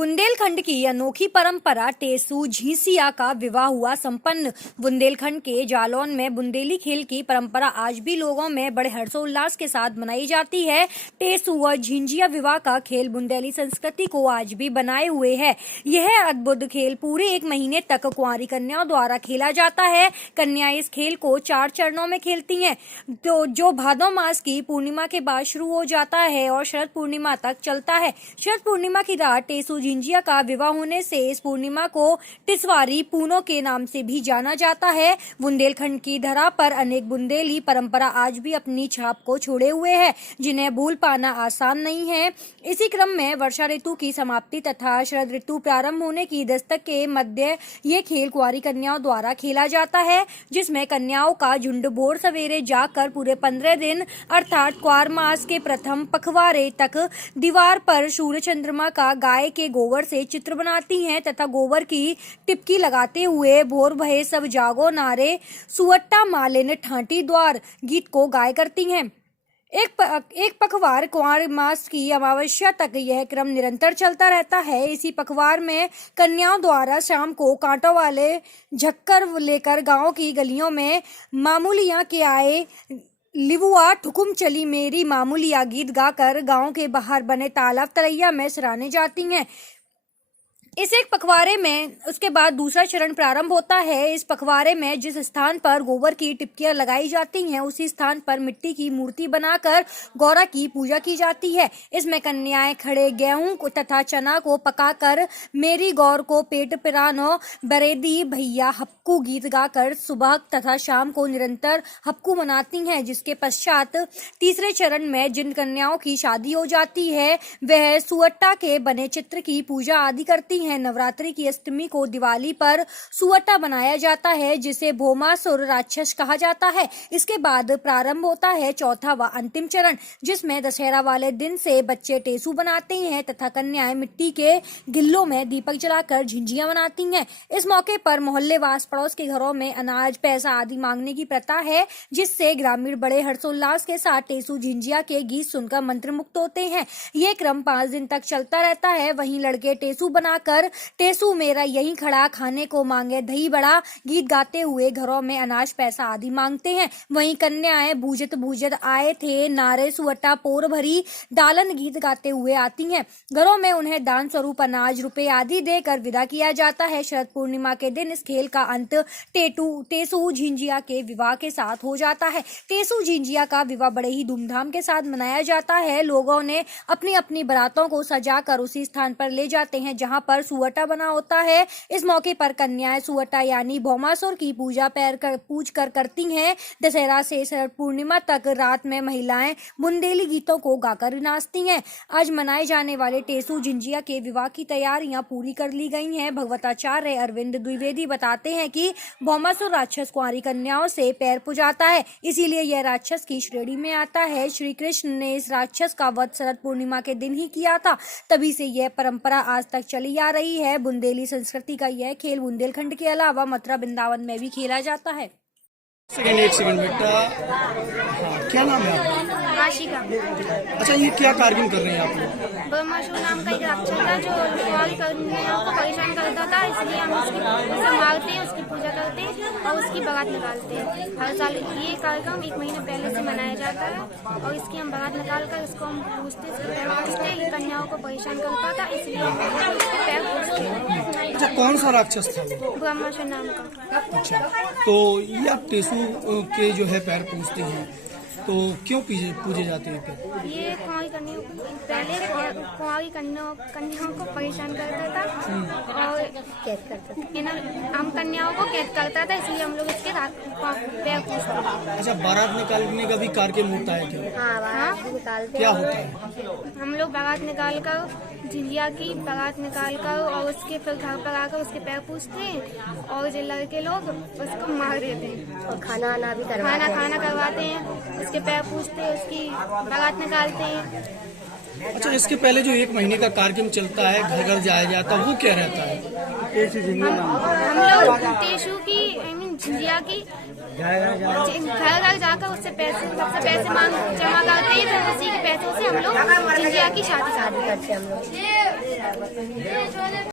बुंदेलखंड की अनोखी परंपरा टेसू झीसिया का विवाह हुआ संपन्न। बुंदेलखंड के जालौन में बुंदेली खेल की परंपरा आज भी लोगों में बड़े हर्षोल्लास के साथ मनाई जाती है। टेसू व झिंझिया विवाह का खेल बुंदेली संस्कृति को आज भी बनाए हुए है। यह अद्भुत खेल पूरे 1 महीने तक कुंवारी कन्याओं द्वारा खेला जाता है। कन्याएं इस खेल को 4 चरणों में खेलती हैं, तो जो भादौ मास की पूर्णिमा के बाद शुरू हो जाता है और शरद पूर्णिमा तक चलता है। शरद पूर्णिमा की रात टेसू झिंझिया का विवाह होने से इस पूर्णिमा को टिसवारी पूनो के नाम से भी जाना जाता है। बुंदेलखंड की धरा पर अनेक बुंदेली परंपरा आज भी अपनी छाप को छोड़े हुए है, जिन्हें भूल पाना आसान नहीं है। इसी क्रम में वर्षा ऋतु की समाप्ति तथा शरद ऋतु प्रारंभ होने की दस्तक के मध्य ये खेल कुंवारी कन्याओं द्वारा खेला जाता है, जिसमें कन्याओं का झुंड भोर सवेरे जाकर पूरे 15 दिन अर्थात क्वार मास के प्रथम पखवाड़े तक दीवार पर सूर्य चंद्रमा का गाय के गोबर से चित्र बनाती हैं तथा गोबर की टिपकी लगाते हुए भोर भये सब जागो नारे सुवट्टा मालिन ठाटी द्वार गीत को गाय करती हैं। एक पखवार कुंवर मास की अमावस्या तक यह क्रम निरंतर चलता रहता है। इसी पखवार में कन्याओं द्वारा शाम को कांटों वाले झक्कर लेकर गांव की गलियों में मामूलियां के आए लिबुआ ठुकुम चली मेरी मामूलिया गीत गाकर गांव के बाहर बने तालाब तरैया में सराहने जाती हैं। इस एक पखवाड़े में उसके बाद दूसरा चरण प्रारंभ होता है। इस पखवाड़े में जिस स्थान पर गोबर की टिपकियां लगाई जाती हैं, उसी स्थान पर मिट्टी की मूर्ति बनाकर गौरा की पूजा की जाती है। इसमें कन्याएं खड़े गेहूं तथा चना को पकाकर मेरी गौर को पेट पिरानो बरेदी भैया हपकू गीत गाकर सुबह तथा शाम को निरंतर हपकू मनाती हैं। जिसके पश्चात तीसरे चरण में जिन कन्याओं की शादी हो जाती है, वह सुवट्टा के बने चित्र की पूजा आदि करती है। नवरात्रि की अष्टमी को दिवाली पर सुवट्टा बनाया जाता है, जिसे भौमासुर राक्षस कहा जाता है। इसके बाद प्रारंभ होता है चौथा व अंतिम चरण, जिसमें दशहरा वाले दिन से बच्चे टेसू बनाते हैं तथा कन्याएं मिट्टी के गिल्लों में दीपक जलाकर झिंझियां बनाती हैं। इस मौके पर मोहल्लेवास पड़ोस के घरों में अनाज पैसा आदि मांगने की प्रथा है, जिससे ग्रामीण बड़े हर्षोल्लास के साथ टेसू झिंझिया के गीत सुनकर मंत्रमुग्ध होते हैं। ये क्रम 5 दिन तक चलता रहता है। वहीं लड़के टेसू बनाकर टेसू मेरा यहीं खड़ा खाने को मांगे दही बड़ा गीत गाते हुए घरों में अनाज पैसा आदि मांगते हैं। वहीं कन्याएं भूजत भूजत आए थे नारे सुवट्टा पोर भरी दालन गीत गाते हुए आती हैं। घरों में उन्हें दान स्वरूप अनाज रुपए आदि देकर विदा किया जाता है। शरद पूर्णिमा के दिन इस खेल का अंत टेसू झिंझिया के विवाह के साथ हो जाता है। टेसू झिंझिया का विवाह बड़े ही धूमधाम के साथ मनाया जाता है। लोगों ने अपनी अपनी बारातों को सजाकर उसी स्थान पर ले जाते हैं जहां पर सुवट्टा बना होता है। इस मौके पर कन्याएं सुवट्टा यानी भौमासुर की पूजा पूज कर करती हैं। दशहरा से शरद पूर्णिमा तक रात में महिलाएं बुंदेली गीतों को गाकर नाचती हैं। आज मनाए जाने वाले टेसू झिंझिया के विवाह की तैयारियां पूरी कर ली गई हैं। भगवताचार्य अरविंद द्विवेदी बताते हैं कि भौमासुर राक्षस कुंवारी कन्याओं से पैर पुजाता है, इसीलिए यह राक्षस की श्रेणी में आता है। श्री कृष्ण ने इस राक्षस का वध शरद पूर्णिमा के दिन ही किया था, तभी से यह परंपरा आज तक चली आ रही है। बुंदेली संस्कृति का यह खेल बुंदेलखंड के अलावा मथुरा वृंदावन में भी खेला जाता है। एक सेकंड बेटा, हाँ, क्या नाम है आपका? आशिका। अच्छा, ये क्या कार्यक्रम कर रहे हैं आप लोग? ब्रह्मासुर नाम का एक राक्षस था जो कुंवारी कन्याओं को परेशान करता था, इसलिए हम उसे मारते हैं, उसकी पूजा करते हैं और उसकी बारात निकालते हैं। हर साल ये कार्यक्रम 1 महीने पहले से मनाया जाता है और इसकी हम बारात निकाल कर इसको हम पूछते ये कन्याओं को परेशान करता था, इसलिए हम उसके पैर पूछते हैं। अच्छा, कौन सा राक्षस था? ब्रह्मासुर नाम का। अच्छा, तो ये आप टेसू के जो है पैर पूजते हैं, तो क्यों पूजे जाते हैं पैर? ये कुंवारी कन्याओं पहले कुंवारी कन्याओं को परेशान करता था और कैद करता था, हम कन्याओं को कैद करता था, इसलिए हम लोग इसके पैर पूजते हैं। अच्छा, बारात निकालने का भी कार्यक्रम होता है क्या? हाँ, क्या होता है? हम लोग बारात निकाल कर झिंझिया की बारात निकाल कर और उसके फिर घर पर आकर उसके पैर पूछते हैं और जो लड़के लोग उसको मार देते हैं और खाना करवाते हैं, उसके पैर पूछते हैं, उसकी बारात निकालते हैं। अच्छा, इसके पहले जो 1 महीने का कार्यक्रम चलता है, घर घर जाया जाता है, वो क्या रहता है? हम लोग टेसू की झिझिया की घर घर जाकर उससे पैसे मांग जमा करते हैं, फिर उसी के पैसों से हम लोग झिझिया की शादी करते हैं हम लोग।